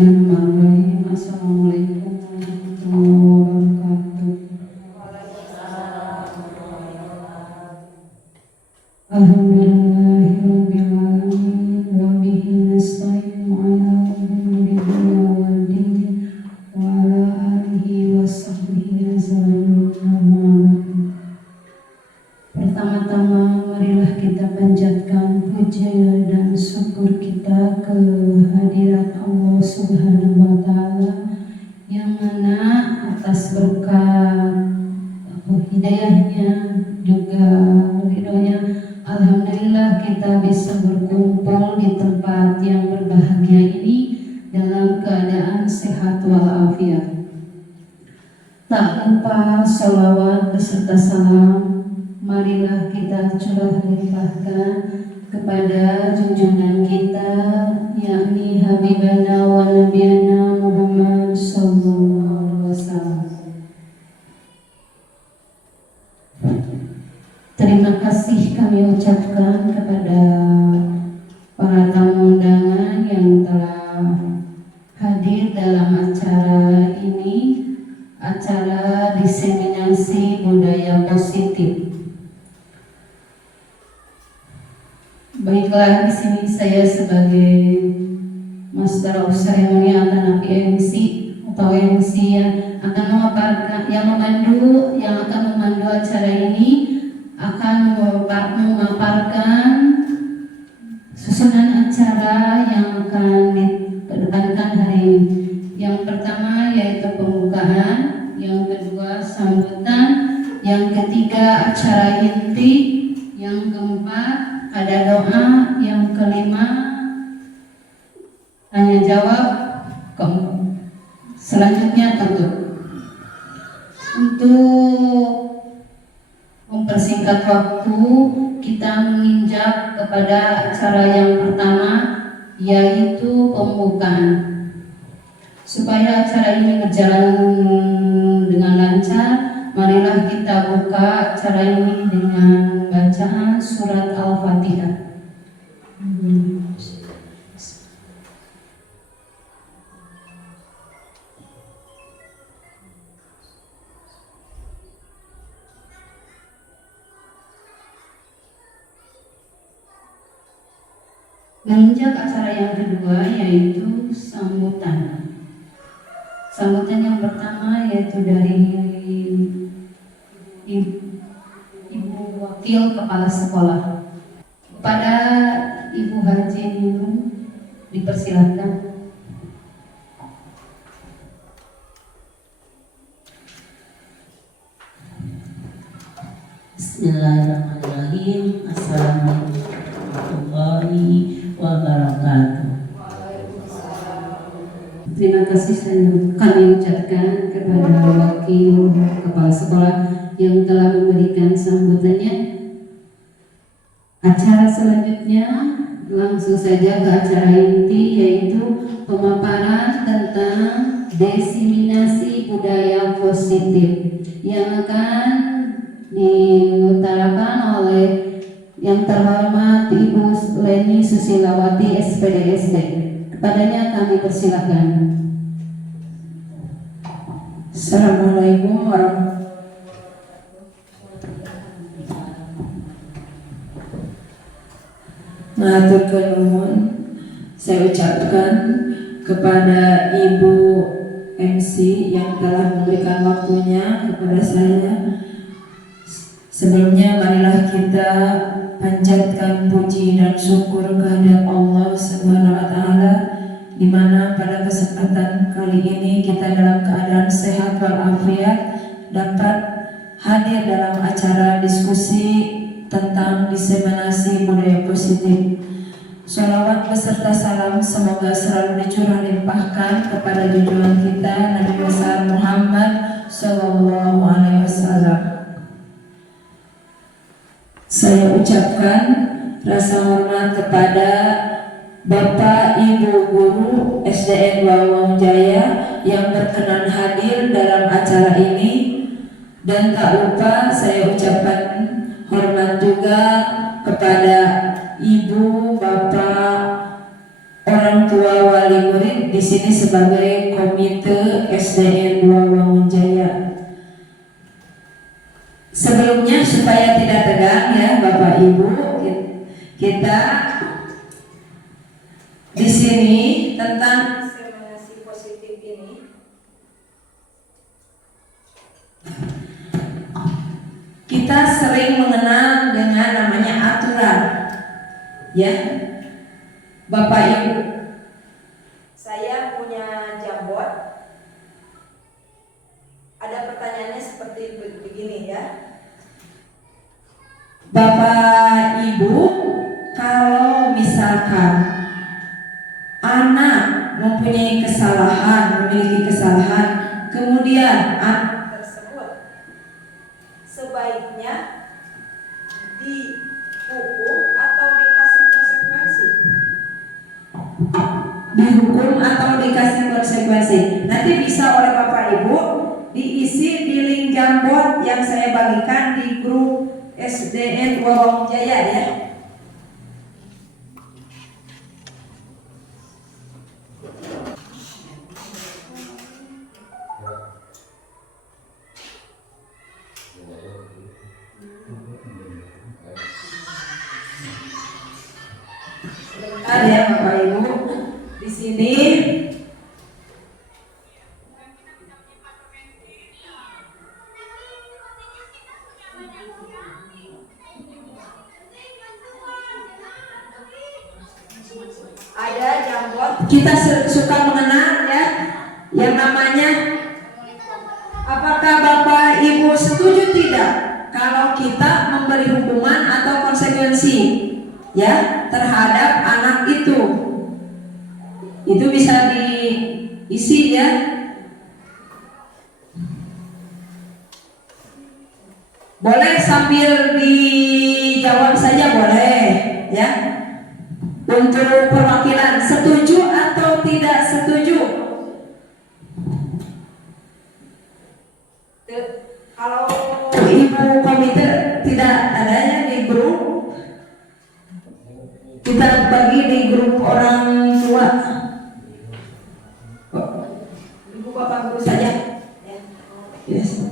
Bismillahirrahmanirrahim. Assalamualaikum warahmatullahi wabarakatuh. Alhamdulillahirabbil alamin wa bihi nasta'inu ala umuri dunya wad din wa ala alihi wa sahbihi ajmain. Pertama-tama marilah kita panjatkan puja dan syukur kita kehadirat Allah Subhanahu wa Ta'ala, yang mana atas berkat hidayahnya juga ridhonya, alhamdulillah kita bisa berkumpul di tempat yang berbahagia ini dalam keadaan sehat walafiat. Tak lupa salawat beserta salam marilah kita curah limpahkan kepada junjungan kita, yakni Habibana wa Nabiyana Muhammad sallallahu alaihi wasallam. Terima kasih kami ucapkan kepada para tamu undangan yang telah hadir dalam acara ini, acara diseminasi budaya positif. Baiklah, di sini saya sebagai Master of Ceremony atau MC atau MC yang akan memaparkan, yang akan memandu acara ini, akan memaparkan susunan acara yang akan dikedepankan hari ini. Yang pertama yaitu pembukaan, yang kedua sambutan, yang ketiga acara inti, yang keempat ada doa, yang kelima tanya jawab, selanjutnya tutup. Untuk mempersingkat waktu, kita menginjak kepada acara yang pertama, yaitu pembukaan. Supaya acara ini berjalan dengan lancar, marilah kita buka acara ini dengan bacaan surat Al-Fatihah. Menginjak acara yang kedua yaitu sambutan. Sambutan yang pertama yaitu dari Ibu Wakil Kepala Sekolah. Kepada Ibu Haji Nunung dipersilakan. Bismillahirrahmanirrahim. Assalamualaikum warahmatullahi wabarakatuh. Terima kasih kami ucapkan kepada Wakil Kepala Sekolah yang telah memberikan sambutannya. Acara selanjutnya langsung saja ke acara inti, yaitu pemaparan tentang diseminasi budaya positif yang akan diutarakan oleh yang terhormat Ibu Leni Susilawati SPDSD. Kepadanya kami persilakan. Assalamualaikum warahmatullahi wabarakatuh. Saya ucapkan kepada Ibu MC yang telah memberikan waktunya kepada saya. Sebelumnya marilah kita panjatkan puji dan syukur kehadirat Allah Subhanahu wa Ta'ala, di mana pada kesempatan kali ini kita dalam keadaan sehat walafiat dapat hadir dalam acara diskusi tentang diseminasi budaya positif. Sholawat beserta salam semoga selalu dicurah limpahkan kepada junjungan kita Nabi besar Muhammad Sallallahu Alaihi Wasallam. Saya ucapkan rasa hormat kepada Bapak Ibu Guru SDN Wawang Jaya yang berkenan hadir dalam acara ini, dan tak lupa saya ucapkan hormat juga kepada Ibu Bapak orang tua wali murid di sini sebagai komite SDN 2 Wangunjaya. Sebelumnya supaya tidak tegang ya Bapak Ibu, kita di sini tentang diskriminasi positif ini kita sering mengenal dengan namanya aturan ya Bapak Ibu. Saya punya jambot. Ada pertanyaannya seperti begini ya. Bapak Ibu, kalau misalkan anak mempunyai kesalahan, memiliki kesalahan, kemudian anak tersebut sebaiknya dihukum atau dikasih konsekuensi? Dihukum atau dikasih konsekuensi. Nanti bisa oleh Bapak Ibu diisi di link jambot yang saya bagikan di grup SDN Wangunjaya ya. Sebentar ya Bapak Ibu, di sini ada jambot. Kita suka mengenal ya yang namanya, apakah Bapak Ibu setuju tidak kalau kita memberi hukuman atau konsekuensi ya terhadap anak itu bisa diisi ya. Boleh sambil dijawab saja boleh ya. Untuk perwakilan setuju atau tidak setuju? Kalau Ibu komite tidak adanya di grup, kita bagi di grup orang tua. Ibu Bapak guru saja. Yes.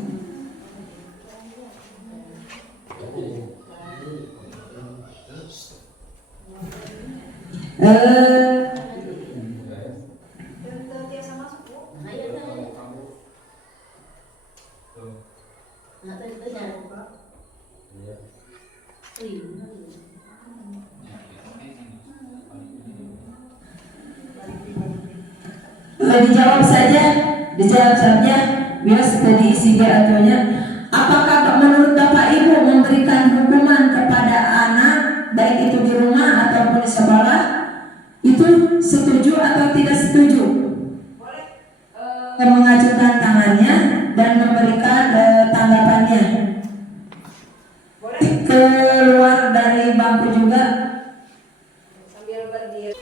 Dijawab saja biar sudah diisi aturannya. Apakah menurut Bapak Ibu memberikan hukuman kepada anak baik itu di rumah ataupun di sekolah itu setuju atau tidak setuju? Boleh mengajukan tangannya dan memberikan tanggapannya. Boleh keluar dari bangku juga sambil berdiri.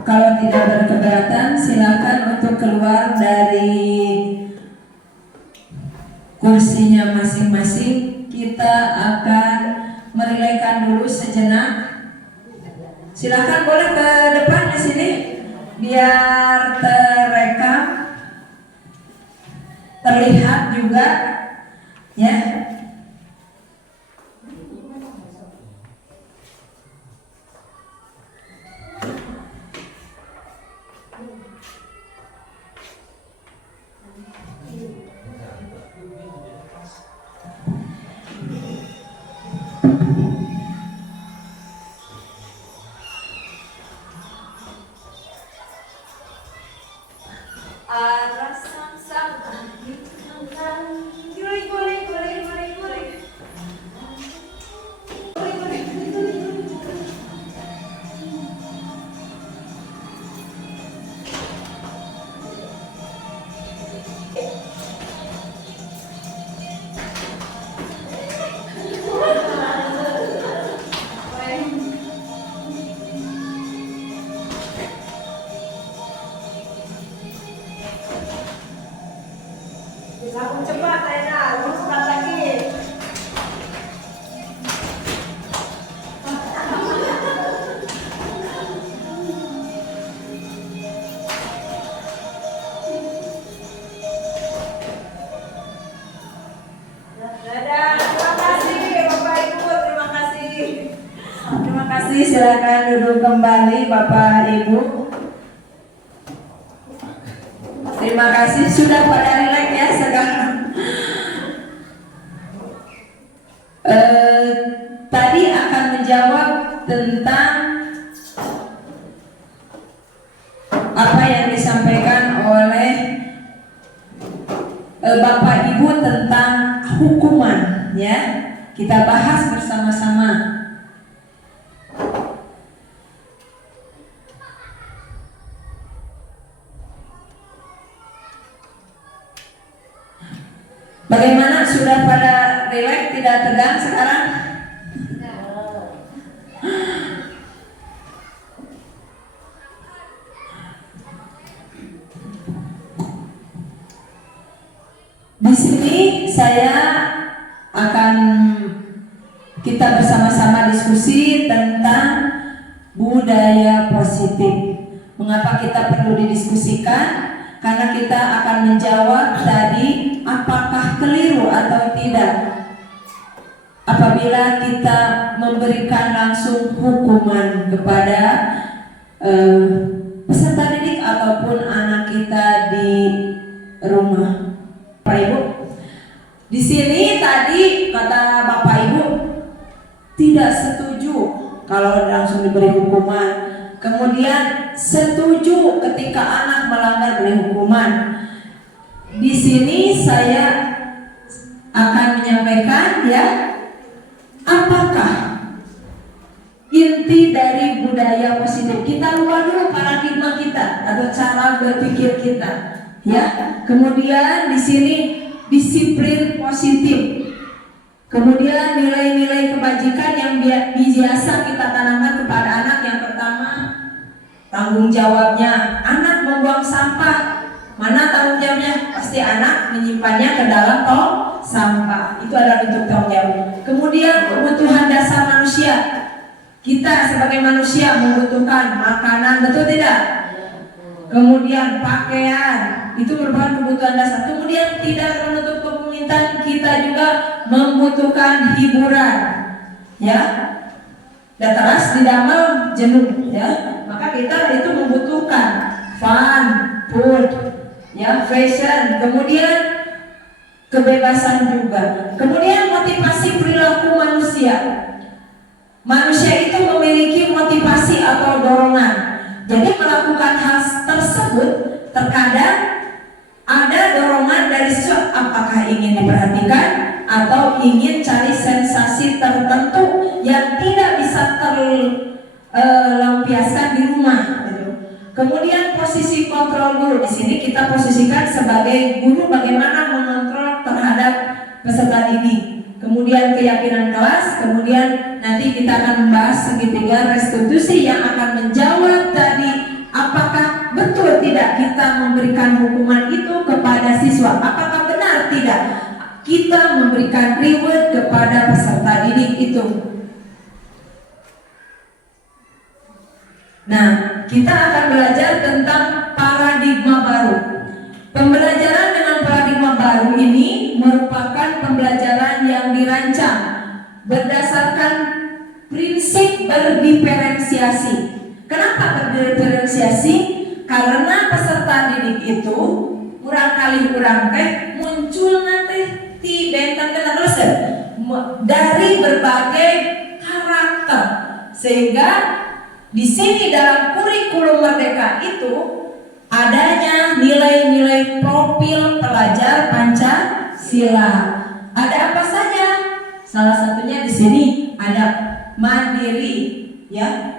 Kalau tidak berkeberatan silakan untuk keluar dari kursinya masing-masing. Kita akan merelakan dulu sejenak. Silakan boleh ke depan di sini biar terekam, terlihat juga ya. Cepat, Aina, cepat lagi. kasih, silakan duduk kembali Bapak Ibu. Terima kasih, sudah pada rileks ya sekarang. Tadi akan menjawab tentang apa yang disampaikan oleh Bapak Ibu tentang hukuman, ya. Kita bahas bersama-sama. Bagaimana, sudah pada rileks, tidak tegang sekarang? Di sini saya akan kita bersama-sama diskusi tentang budaya positif. Mengapa kita perlu didiskusikan? Karena kita akan menjawab tadi apakah keliru atau tidak apabila kita memberikan langsung hukuman kepada peserta didik ataupun anak kita di rumah. Bapak Ibu, di sini tadi kata Bapak Ibu tidak setuju kalau langsung diberi hukuman. Kemudian setuju ketika anak melanggar beri hukuman. Di sini saya akan menyampaikan, ya, apakah inti dari budaya positif. Kita rubah dulu paradigma kita atau cara berpikir kita, ya. Kemudian di sini disiplin positif. Kemudian nilai-nilai kebajikan yang biasa kita tanamkan kepada anak. Yang pertama, tanggung jawabnya. Anak membuang sampah, mana tanggung jawabnya? Pasti anak menyimpannya ke dalam tong sampah. Itu adalah bentuk tanggung jawab. Kemudian kebutuhan dasar manusia. Kita sebagai manusia membutuhkan makanan, betul tidak? Kemudian pakaian, itu merupakan kebutuhan dasar. Kemudian tidak menutup kemungkinan kita juga membutuhkan hiburan, ya. Dataras didamel jenuh, ya. Maka kita itu membutuhkan fun, food, ya, fashion, kemudian kebebasan juga. Kemudian motivasi perilaku manusia. Manusia itu memiliki motivasi atau dorongan. Jadi melakukan hal tersebut terkadang ada dorongan dari sesuatu, apakah ingin diperhatikan atau ingin cari sensasi tertentu yang tidak bisa terlampiaskan di rumah. Kemudian posisi kontrol guru. Di sini kita posisikan sebagai guru bagaimana mengontrol terhadap peserta didik. Kemudian keyakinan kelas. Kemudian nanti kita akan membahas segitiga restitusi yang akan menjawab tadi apakah betul tidak kita memberikan hukuman itu kepada siswa. Apakah benar tidak kita memberikan reward kepada peserta didik itu. Nah, kita akan belajar tentang paradigma baru. Pembelajaran dengan paradigma baru ini merupakan pembelajaran yang dirancang berdasarkan prinsip berdiferensiasi. Kenapa berdiferensiasi? Karena peserta didik itu kurang kali kurang teh muncul nanti di bentang terus dari berbagai karakter, sehingga di sini dalam kurikulum Merdeka itu adanya nilai-nilai profil pelajar Pancasila. Ada apa saja? Salah satunya di sini ada mandiri, ya.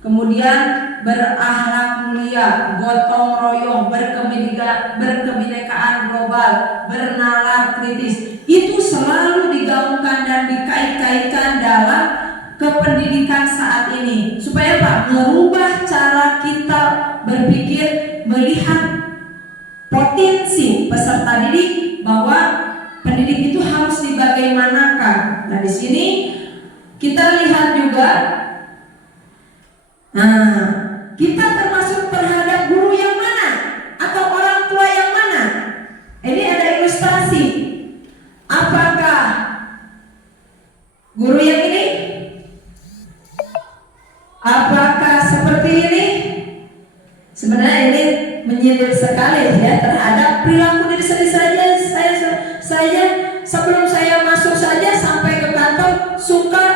Kemudian berakhlak mulia, gotong royong, berkebinekaan global, bernalar kritis. Itu selalu digaungkan dan dikait-kaitkan dalam kependidikan saat ini. Supaya apa? Merubah cara kita berpikir, melihat potensi peserta didik bahwa pendidik itu harus dibagaimanakan. Nah, di sini kita lihat juga. Kita termasuk terhadap guru yang mana atau orang tua yang mana? Ini ada ilustrasi. Apakah guru yang ini? perilaku diri sendiri saja. Saya sebelum saya masuk saja sampai ke kantor suka.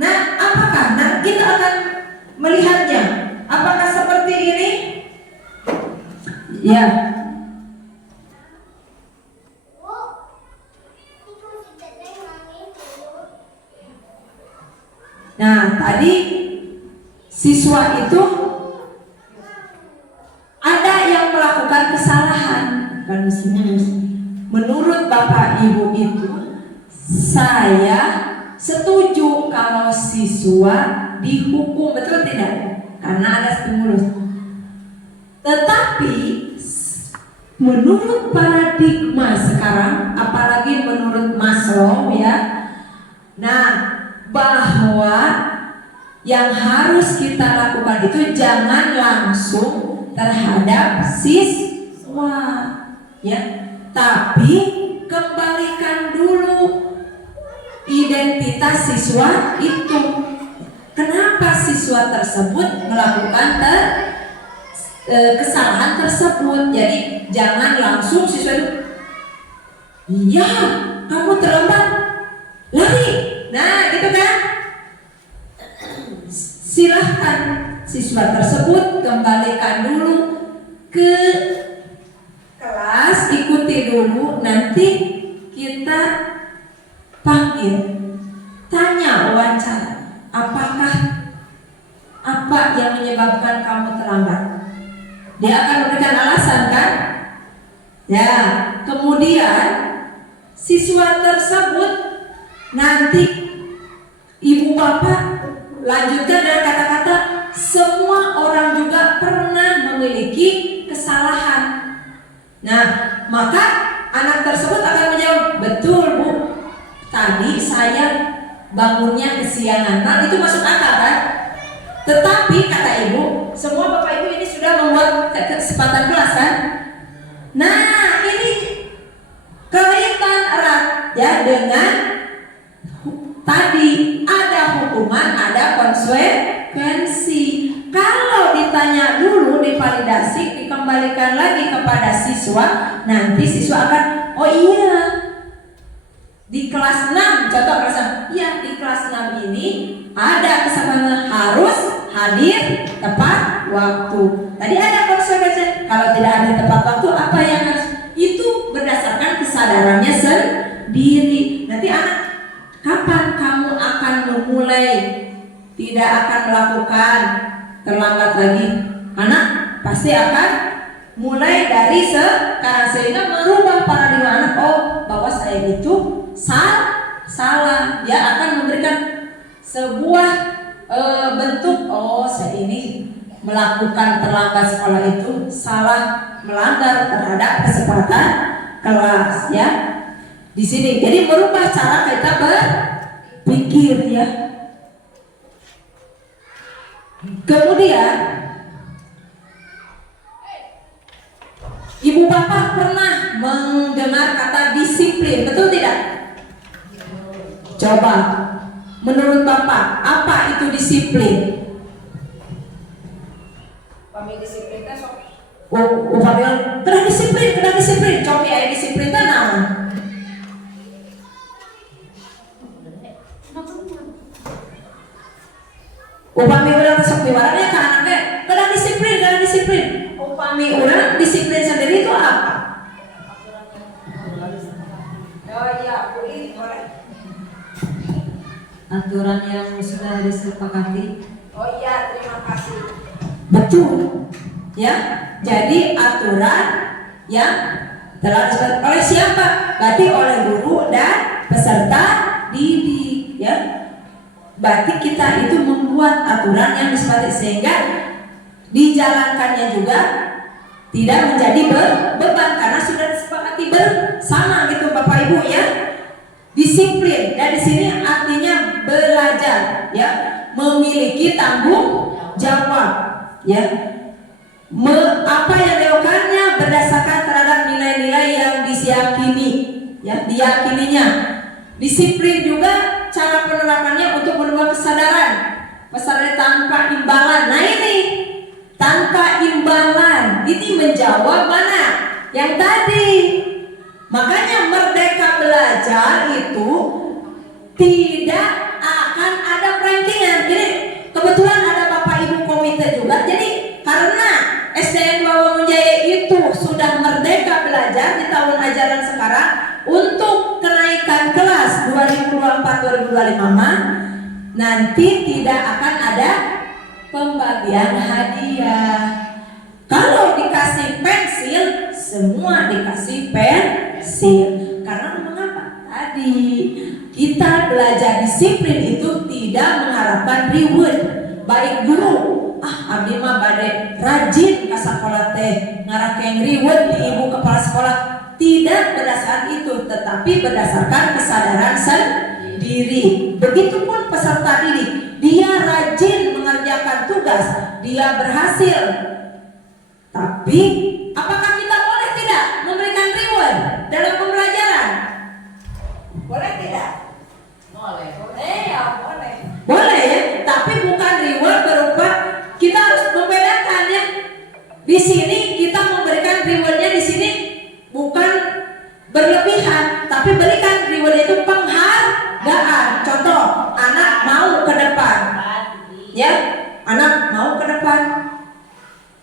Nah, apakah? Nah, kita akan melihatnya. Apakah seperti ini? Ya. Nah, tadi siswa itu ada yang melakukan kesalahan. Menurut Bapak Ibu itu, saya setuju kalau siswa dihukum, betul tidak? Karena ada stimulus. Tetapi menurut paradigma sekarang, apalagi menurut Maslow ya, nah, bahwa yang harus kita lakukan itu jangan langsung terhadap siswa, ya, tapi kembalikan dulu identitas siswa itu. Kenapa siswa tersebut melakukan kesalahan tersebut? Jadi jangan langsung siswa itu, iya kamu terlambat, lari. Nah, gitu kan? Silahkan siswa tersebut kembalikan dulu ke kelas, ikuti dulu, nanti kita panggil, tanya, wawancara, apakah apa yang menyebabkan kamu terlambat? Dia akan memberikan alasan kan? Ya, kemudian siswa tersebut nanti ibu bapak lanjutkan dengan kata-kata, semua orang juga pernah memiliki kesalahan. Nah, maka anak tersebut akan menjawab, betul Bu, tadi saya bangunnya kesiangan. Nah, itu masuk akal kan? Tetapi kata ibu, semua bapak ibu ini sudah membuat kesempatan kelas kan? Nah, ini kaitan erat ya dengan tadi, ada hukuman, ada konsekuensi. Kalau ditanya dulu, divalidasi, dikembalikan lagi kepada siswa, nanti siswa akan, oh iya, di kelas 6, contoh kelas 6, iya di kelas 6 ini ada kesempatan harus hadir tepat waktu. Tadi ada konsekuensi, kalau tidak hadir tepat waktu, apa yang harus? Itu berdasarkan kesadarannya sendiri. Nanti anak, kapan kamu akan memulai tidak akan melakukan terlambat lagi? Anak pasti akan mulai dari sekarang, sehingga merubah paradigma anak. Oh, bahwa saya itu salah. Dia akan memberikan sebuah bentuk, oh saya ini melakukan terlambat sekolah itu salah, melanggar terhadap kesempatan kelas ya. Di sini, jadi merubah cara kita berpikir ya. Kemudian, ibu bapak pernah mendengar kata disiplin, betul tidak? Coba, menurut bapak, apa itu disiplin? Kami disiplin kan sok. Oh, kena disiplin. Coba ya disiplin tenang. Upami urang sok diwarannya ke anaknya, kena disiplin. Upami urang disiplin sendiri itu apa? Oh iya, boleh. Aturan yang sudah disepakati. Oh iya, terima kasih. Betul. Ya, jadi aturan yang telah disepakati oleh siapa? Berarti oleh guru dan peserta didik, ya. Berarti kita itu membuat aturan yang disepakati sehingga dijalankannya juga tidak menjadi beban karena sudah disepakati bersama gitu Bapak Ibu ya. Disiplin dan di sini artinya belajar ya, memiliki tanggung jawab ya. Apa yang dilakukannya berdasarkan terhadap nilai-nilai yang diyakininya. Disiplin juga cara penerapannya untuk menambah kesadaran tanpa imbalan. Nah ini tanpa imbalan ini menjawab mana? yang tadi. Makanya merdeka belajar itu tidak akan ada rankingan. Jadi kebetulan ada Bapak Ibu komite juga. Jadi karena SDN Bawang Jaya itu sudah merdeka belajar di tahun ajaran sekarang, untuk kenaikan kelas 2024-2025 nanti tidak akan ada pembagian hadiah. Kalau dikasih pensil, semua dikasih pensil. Karena mengapa? Tadi kita belajar disiplin itu tidak mengharapkan reward. Baik guru, abdi mah bade rajin ka sakola teh, ngarakeng reward di ibu kepala sekolah. Tidak berdasarkan itu, tetapi berdasarkan kesadaran sendiri. Begitupun peserta didik, dia rajin mengerjakan tugas, dia berhasil. Tapi apakah kita boleh tidak memberikan reward dalam pembelajaran? Boleh tidak? Boleh. Ya, boleh. Boleh ya, tapi bukan reward berupa kita harus membedakan ya. Di sini kita memberikan rewardnya di sini bukan berlebihan, tapi berikan rewardnya itu penghargaan. Contoh, anak mau ke depan, ya, anak mau ke depan.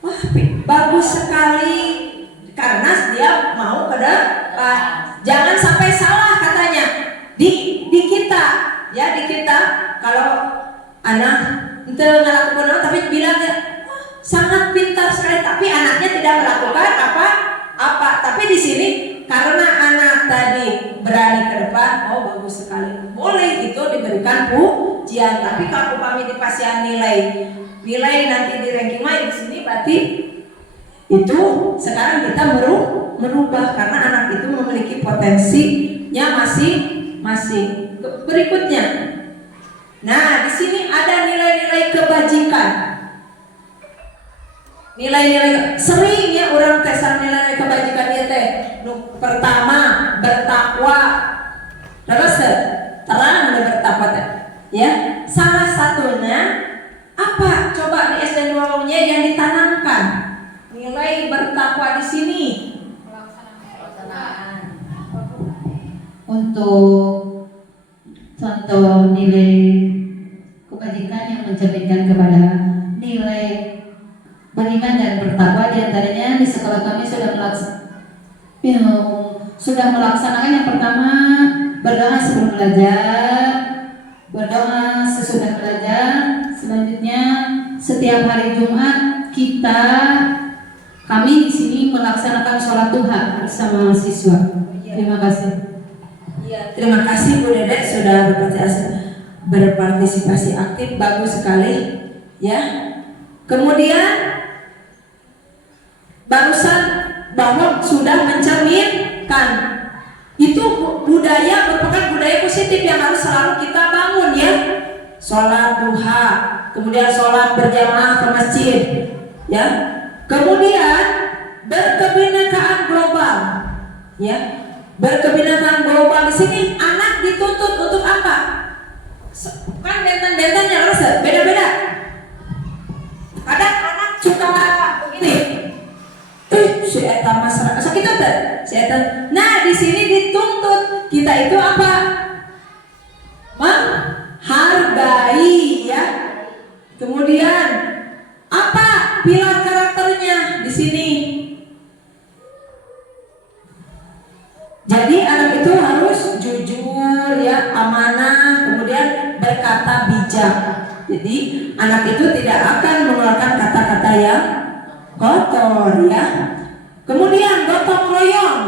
Wah, bagus sekali karena dia mau ke depan. Jangan sampai salah katanya di kita, ya di kita. Kalau anak itu melakukan tapi bilangnya sangat pintar sekali, tapi anaknya tidak melakukan apa. Tapi di sini karena anak tadi berani ke depan, oh bagus sekali, boleh itu diberikan pujian. Tapi kalau kami dipasang nilai nanti di ranking main di sini, berarti itu sekarang kita merubah karena anak itu memiliki potensinya masing-masing. Berikutnya, nah di sini ada nilai-nilai kebajikan. Nilai-nilai sering ya orang tesan nilai kebajikan ya teh. Pertama, bertakwa. Terus terang bertakwa teh. Ya, salah satunya apa? Coba di SD Nuwawangnya yang ditanamkan nilai bertakwa di sini. Pelaksanaan. Untuk contoh nilai kebajikan yang mencerminkan kepada nilai beriman dan bertakwa, diantaranya di sekolah kami sudah melaksanakan yang pertama berdoa sebelum belajar, berdoa sesudah belajar. Selanjutnya setiap hari Jumat kami di sini melaksanakan sholat duha bersama siswa. Terima kasih. Ya, terima kasih Bu Dedek sudah berpartisipasi aktif, bagus sekali ya. Kemudian barusan bahwa sudah mencerminkan itu budaya merupakan budaya positif yang harus selalu kita bangun ya. Sholat duha, kemudian sholat berjamaah ke masjid ya. Kemudian berkebinekaan global ya. Berkebinekaan global di sini anak dituntut untuk apa? Kan benten-bentennya harus beda-beda. Kadang anak suka begini. Si eta masyarakat sakit teh. Si eta. Nah, di sini dituntut kita itu apa? Menghargai ya. Kemudian apa pilar karakternya di sini? Jadi anak itu harus jujur ya, amanah, kemudian berkata bijak. Jadi anak itu tidak akan mengeluarkan kata-kata yang kotor ya. Kemudian gotong royong,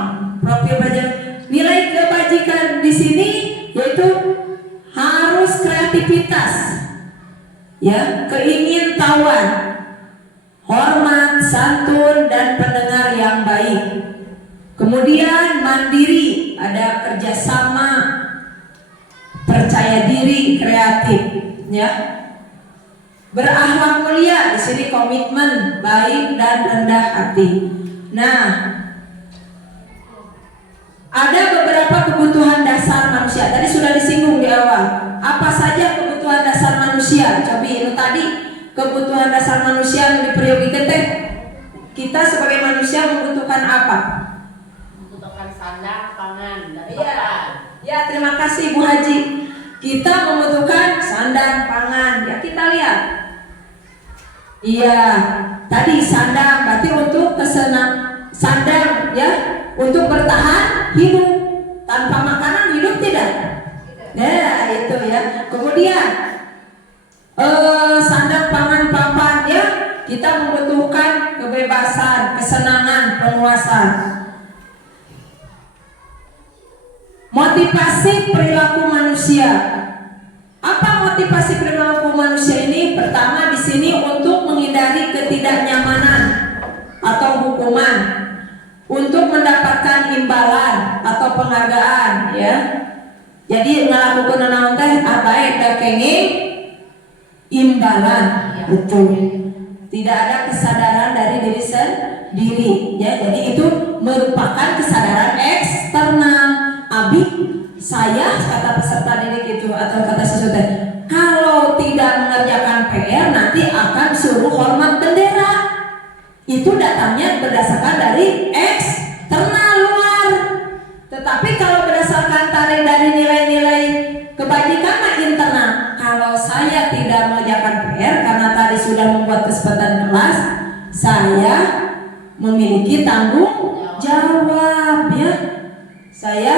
profil belajar. Nilai kebajikan di sini yaitu harus kreativitas, ya, keingintahuan, hormat, santun, dan pendengar yang baik. Kemudian mandiri, ada kerjasama, percaya diri, kreatif, ya. Berakhlak mulia, di sini komitmen, baik dan rendah hati. Nah, ada beberapa kebutuhan dasar manusia. Tadi sudah disinggung di awal. Apa saja kebutuhan dasar manusia? Coba itu tadi kebutuhan dasar manusia yang diprioritaskan. Kita sebagai manusia membutuhkan apa? terima kasih Bu Haji. Kita membutuhkan sandang pangan. Ya kita lihat. Iya, tadi sandang berarti untuk sandang ya, untuk bertahan hidup. Tanpa makanan hidup tidak? Ya, itu ya. Kemudian sandang pangan papan ya, kita membutuhkan kebebasan, kesenangan, penguasaan. Motivasi perilaku manusia. Apa motivasi perilaku manusia ini? Pertama di sini untuk menghindari ketidaknyamanan atau hukuman, untuk mendapatkan imbalan atau penghargaan ya. Jadi ngelakukeun naon teh baik da kenging imbalan. Betul. Tidak ada kesadaran dari diri sendiri ya. Jadi itu merupakan kesadaran eksternal. Abi, saya kata peserta didik itu atau kata siswa kalau tidak mengerjakan PR nanti akan suruh hormat bendera. Itu datangnya berdasarkan dari eksternal luar. Tetapi kalau berdasarkan tarik dari nilai-nilai kebajikan mah internal. Kalau saya tidak mengerjakan PR karena tadi sudah membuat kesepakatan kelas, saya memiliki tanggung jawab ya. Saya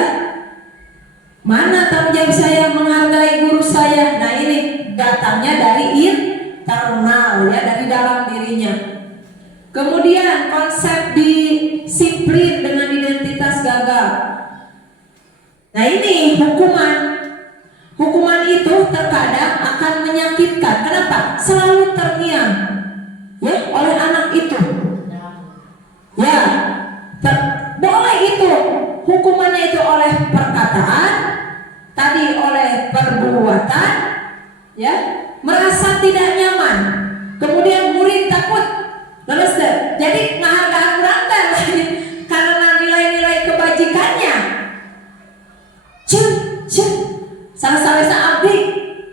mana tanggung jawab saya menghargai guru saya. Nah ini datangnya dari internal ya, dari dalam dirinya. Kemudian konsep disiplin dengan identitas gagal. Nah ini hukuman. Hukuman itu terkadang akan menyakitkan. Kenapa? Selalu terngiang ya oleh anak itu. Ya, boleh itu hukumannya itu oleh perkataan, tadi oleh perbuatan, ya, merasa tidak nyaman. Kemudian murid takut, terus jadi ngahargaan urang karena nilai-nilai kebajikannya. Salah-salah abdi.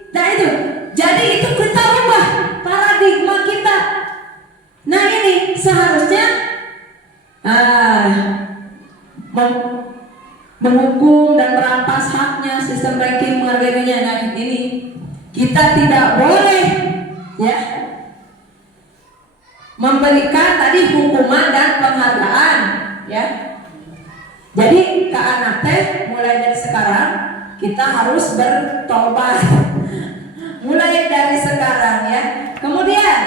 Nah itu, jadi itu kita rubah paradigma kita. Nah ini seharusnya menghukum dan merampas haknya, sistem ranking menghargainya. Nah ini kita tidak boleh ya memberikan tadi hukuman dan penghargaan ya. Jadi ke anak teh mulai dari sekarang kita harus bertobat. Mulai dari sekarang ya. Kemudian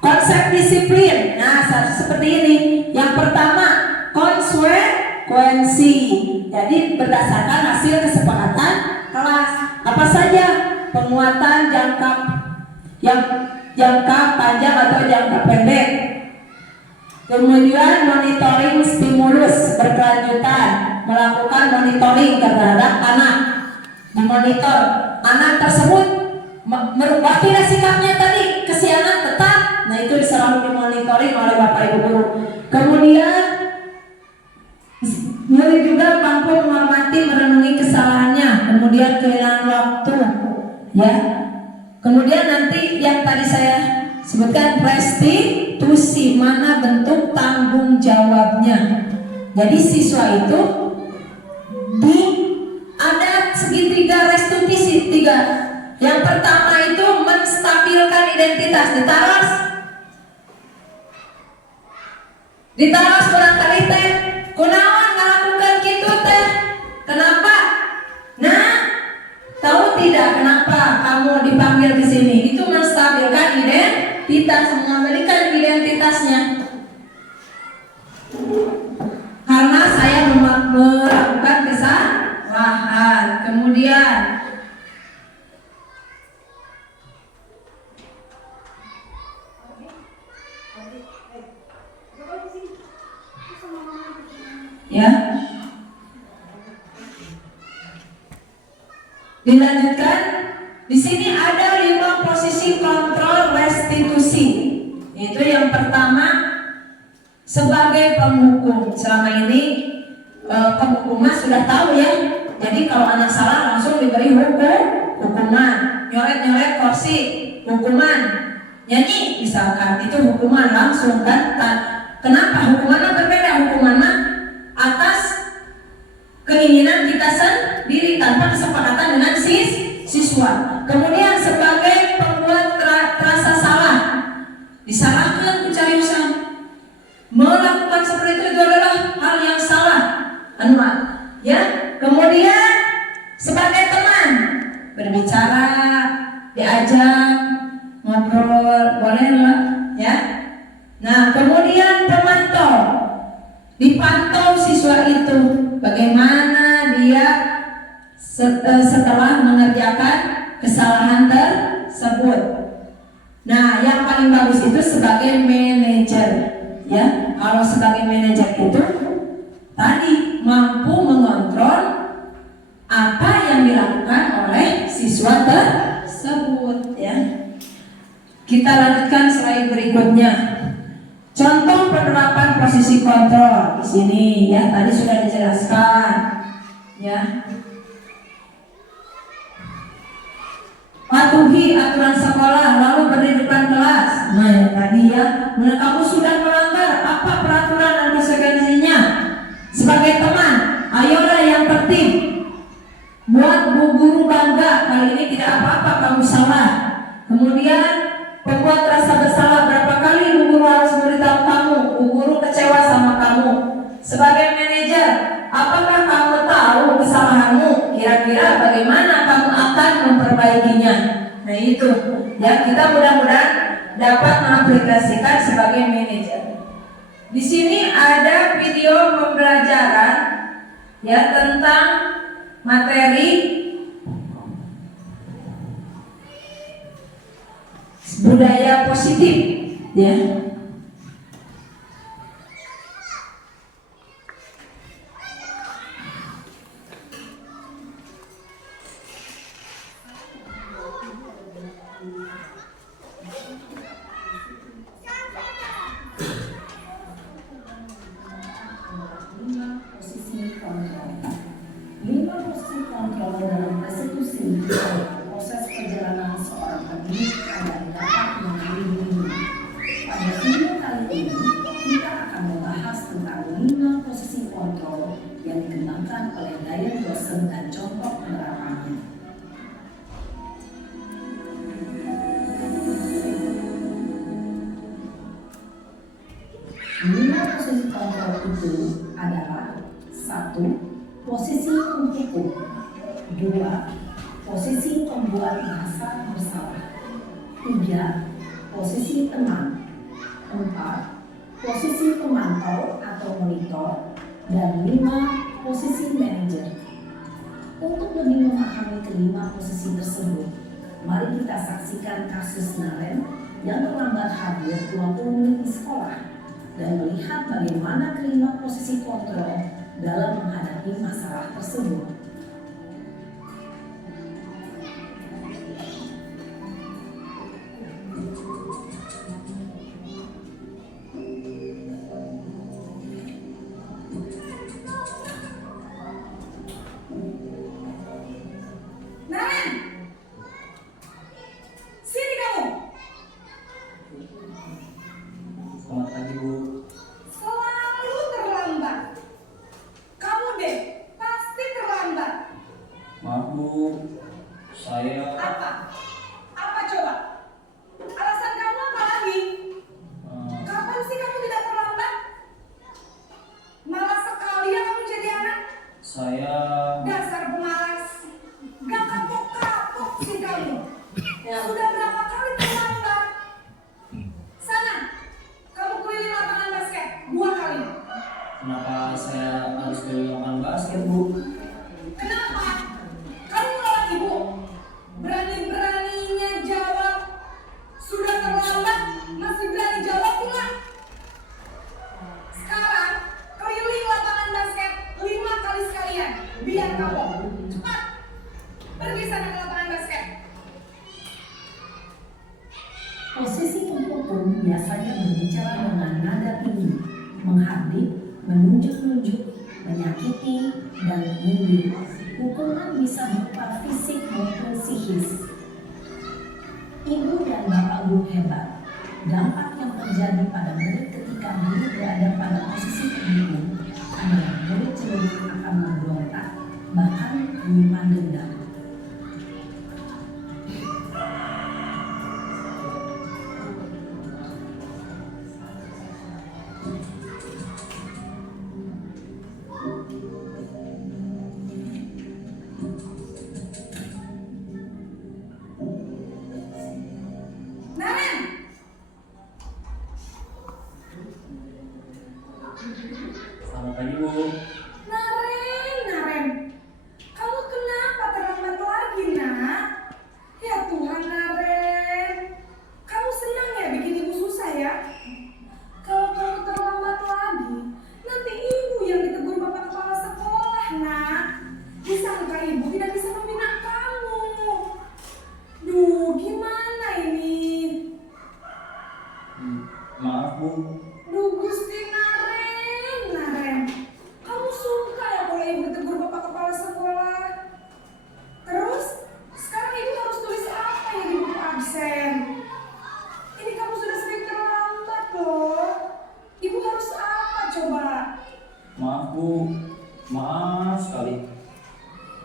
konsep disiplin. Nah, seperti ini. Yang pertama, konsekuensi. Jadi berdasarkan hasil kesepakatan kelas. Apa saja? Penguatan jangka panjang atau jangka pendek. Kemudian monitoring stimulus berkelanjutan, melakukan monitoring terhadap anak. Dimonitor anak tersebut merubah tidak sikapnya tadi, kesianan tetap. Nah itu selalu dimonitoring oleh Bapak Ibu guru. Kemudian murid juga mampu menghormati, merenungi kesalahannya, kemudian kehilangan waktu, ya. Kemudian nanti yang tadi saya sebutkan restitusi, mana bentuk tanggung jawabnya. Jadi siswa itu ada segitiga restitusi tiga. Yang pertama itu menstabilkan identitas, ditaras barangkali teh kunaon ngalakukan kitu teh. Kenapa? Nah, tahu tidak kenapa kamu dipanggil di sini? Itu menstabilkan identitas, mengembalikan identitasnya. Karena saya melakukan kesalahan. Kemudian ya, dilanjutkan. Di sini ada 5 posisi kontrol restitusi. Itu yang pertama sebagai penghukum. Selama ini penghukuman sudah tahu ya. Jadi kalau anak salah langsung diberi hukuman. Nyoret kursi, hukuman. Nyanyi misalkan, itu hukuman langsung kan. Kenapa hukumannya berbeda? Hukumannya atas keinginan kita sendiri kesepakatan dengan siswa. Kemudian sebagai pembuat terasa salah, disalahkan pencariusan. Melakukan seperti itu adalah hal yang salah. Ya. Kemudian sebagai teman berbicara, diajak ngobrol, boleh lah, ya. Nah, kemudian pemantau, dipantau siswa itu bagaimana dia setelah mengerjakan kesalahan tersebut. Nah, yang paling bagus itu sebagai manajer, ya. Kalau sebagai manajer itu tadi mampu mengontrol apa yang dilakukan oleh siswa tersebut, ya. Kita lanjutkan slide berikutnya. Contoh penerapan posisi kontrol di sini, ya. Tadi sudah dijelaskan, ya. Patuhi aturan sekolah, lalu berdiri di depan kelas. Nah, ya, tadi ya, kamu sudah melanggar apa peraturan dan konsekuensinya. Sebagai teman, ayolah yang tertib. Buat bu guru bangga, kali ini tidak apa-apa kamu salah. Kemudian membuat rasa bersalah, berapa kali bu guru harus memberitahu kamu, bu guru kecewa sama kamu. Sebagai manajer, apakah kamu tahu kesalahanmu? Kira-kira bagaimana kamu akan memperbaikinya? Nah itu, ya, kita mudah-mudahan dapat mengaplikasikan sebagai manajer. Di sini ada video pembelajaran, ya, tentang materi budaya positif, ya. Dalam restitusi proses perjalanan seorang pendidik agar dapat mengalami ini. Pada video kali ini kita akan membahas tentang 5 posisi kontrol yang dikembangkan oleh Dayan dosen dan contoh penerapannya. 5 posisi kontrol itu adalah: 1. Posisi penghukum. 2. Posisi pembuat merasa bersalah. 3. Posisi teman. 4. Posisi pemantau atau monitor. Dan 5. Posisi manajer. Untuk lebih memahami kelima posisi tersebut, mari kita saksikan kasus Naren yang terlambat hadir 20 menit di sekolah dan melihat bagaimana kelima posisi kontrol dalam menghadapi masalah tersebut. Selamat pagi, Bu. Selalu terlambat. Kamu deh, pasti terlambat. Maaf, Bu. Saya Apa? Apa coba? Alasan kamu apa lagi? Kapan sih kamu tidak terlambat? Malas sekali ya kamu jadi anak. saya Dasar pemalas. Gak kapok-kapok sih kamu. Sudah berapa kali terlambat? Sana, kamu keliling lapangan basket 2 kali. kenapa saya harus keliling lapangan basket, Bu? Kenapa? Kamu melawan ibu. Berani-beraninya jawab. Sudah terlambat, masih berani jawab pula. Sekarang, keliling lapangan basket 5 kali sekalian. Biar kapok. Cepat. Pergi sana ke lapangan basket. Posisi penghukum biasanya berbicara dengan nada tinggi, menghardik, menunjuk-nunjuk, menyakiti, dan menyindir. Hukuman bisa berupa fisik maupun psikis. Ibu dan bapak guru hebat. Dampak yang terjadi pada murid ketika murid berada pada posisi penghukum adalah murid cenderung akan memberontak, bahkan menyimpan dendam. Nak, disangka ibu tidak bisa membina kamu. Duh, gimana ini? Maaf Bu. Duh, Gusti Naren. Kamu suka ya kalau ibu tegur bapak kepala sekolah? Terus, sekarang ibu harus tulis apa ya di buku absen? Ini kamu sudah sering terlambat loh. Ibu harus apa coba? Maaf Bu. Maaf sekali.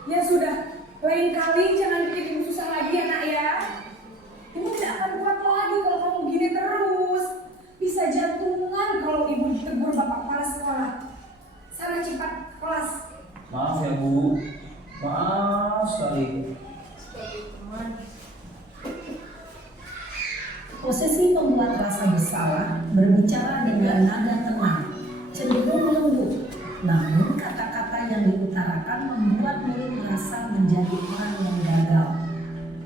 Ya sudah, lain kali jangan bikin ibu susah lagi ya nak ya. Ibu tidak akan kuat lagi kalau kamu gini terus. Bisa jantungan kalau ibu ditegur bapak kepala sekolah. Sana cepat ke kelas. Maaf ya Bu. Maaf sekali. Posisi pembuat rasa bersalah berbicara dengan nada tenang, cenderung lembut. Namun kata-kata yang diutarakan membuat murid merasa menjadi orang yang gagal,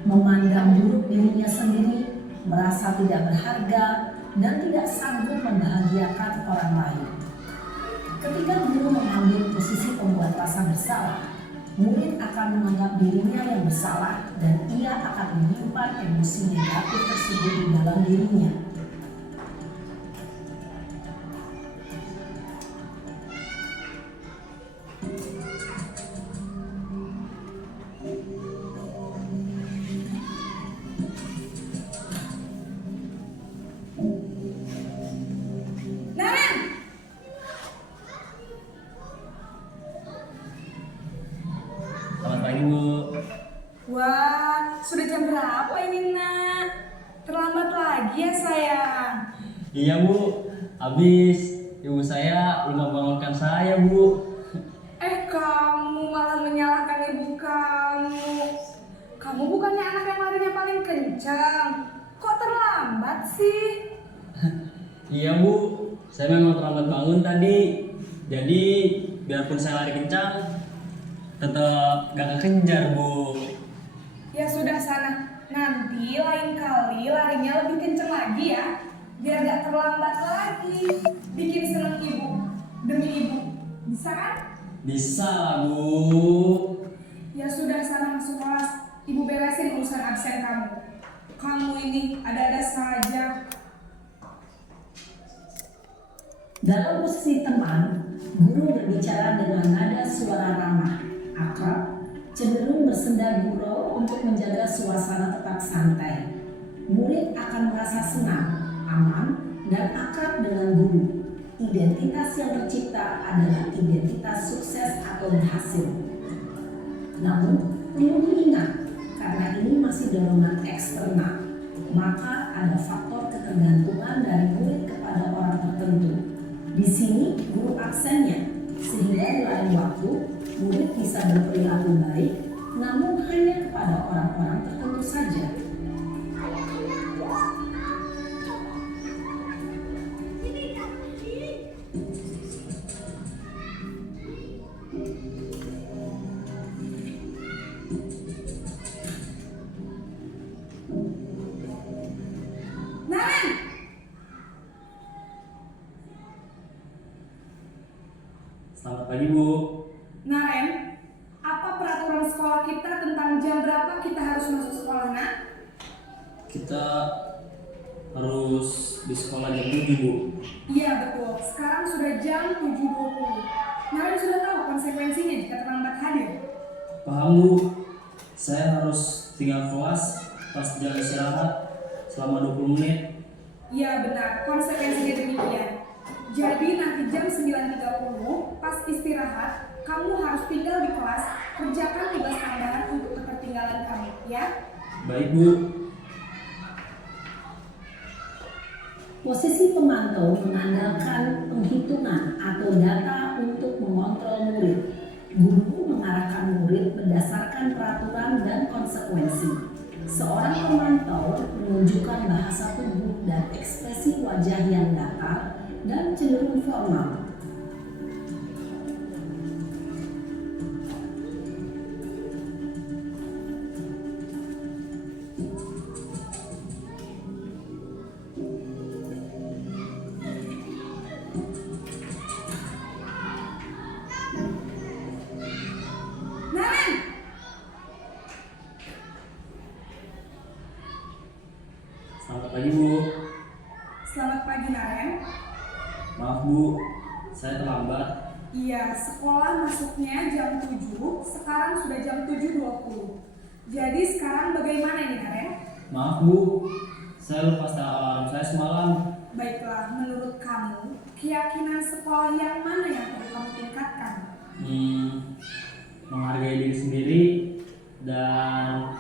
memandang buruk dirinya sendiri, merasa tidak berharga, dan tidak sanggup membahagiakan orang lain. Ketika guru mengambil posisi pembuat rasa bersalah, murid akan menganggap dirinya yang bersalah dan ia akan menyimpan emosi negatif tersebut di dalam dirinya. Naren! Selamat pagi Bu. Wah, sudah jam berapa ini nak? Terlambat lagi ya sayang. Iya Bu. Habis ibu saya lupa bangunkan saya Bu. Kamu malah menyalahkan ibu kamu. Kamu bukannya anak yang larinya paling kencang. Kok terlambat sih? Iya Bu. Saya memang terlambat bangun tadi. Jadi biarpun saya lari kencang, tetap gak kekejar Bu. Ya sudah sana. Nanti lain kali larinya lebih kencang lagi ya. Biar gak terlambat lagi. Bikin seneng ibu. Demi ibu. Bisa kan? Bisa lah Bu. Ya sudah sana masuk kelas. Ibu beresin urusan absen kamu. Kamu ini ada-ada saja. Dalam posisi teman, guru berbicara dengan nada suara ramah, akrab, cenderung bersenda gurau untuk menjaga suasana tetap santai. Murid akan merasa senang, aman, dan akrab dengan guru. Identitas yang tercipta adalah identitas sukses atau berhasil. Namun, perlu diingat, karena ini masih dorongan eksternal, maka ada faktor ketergantungan dari murid kepada orang tertentu. Di sini guru aksennya, sehingga di lain waktu murid bisa berperilaku baik, namun hanya kepada orang-orang tertentu saja. Naren! Selamat pagi Bu. Naren, apa peraturan sekolah kita tentang jam berapa kita harus masuk sekolah, nak? Kita harus di sekolah jam 7 Bu. Iya betul, sekarang sudah jam 7.20. Naren sudah tahu konsekuensinya jika terlambat hadir. Paham Bu. Saya harus tinggal kelas pas jam istirahat selama 20 menit. Iya benar, konsekuensinya demikian. Jadi nanti jam 9.30 pas istirahat, kamu harus tinggal di kelas, kerjakan tugas tambahan untuk ketertinggalan kamu, ya? Baik Bu. Posisi pemantau mengandalkan penghitungan atau data untuk mengontrol murid. Guru mengarahkan murid berdasarkan peraturan dan konsekuensi. Seorang pemantau menunjukkan bahasa tubuh dan ekspresi wajah yang datar dan cenderung formal. Ya, sekolah masuknya jam 7, sekarang sudah jam 7.20. Jadi sekarang bagaimana ini, Naren? Maaf Bu, saya lupa setel alarm saya semalam. Baiklah, menurut kamu, keyakinan sekolah yang mana yang perlu kamu tingkatkan? Menghargai diri sendiri dan